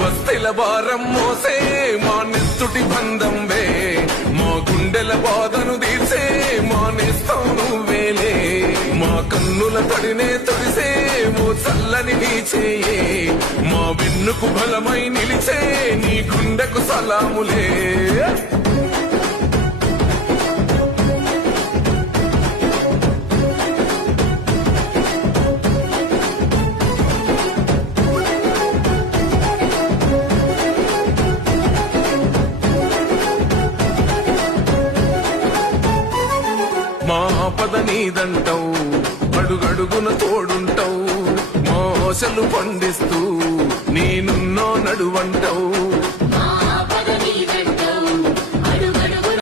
బస్తెల భారం మోసే మా నెత్తుటి బంధం వే, మా గుండెల బాధను తీర్చే మా నేస్తం నువ్వేలే, మా కన్నుల తడినే తొడిసే ఓ చల్లని నీ చేయే, మా వెన్నుకు బలమై నిలిచే నీ గుండెకు సలాములే. మా పద నీదంటావు, అడుగడుగున తోడుంటావు, మోసలు పండిస్తూ నేనున్నో నడువంటావు.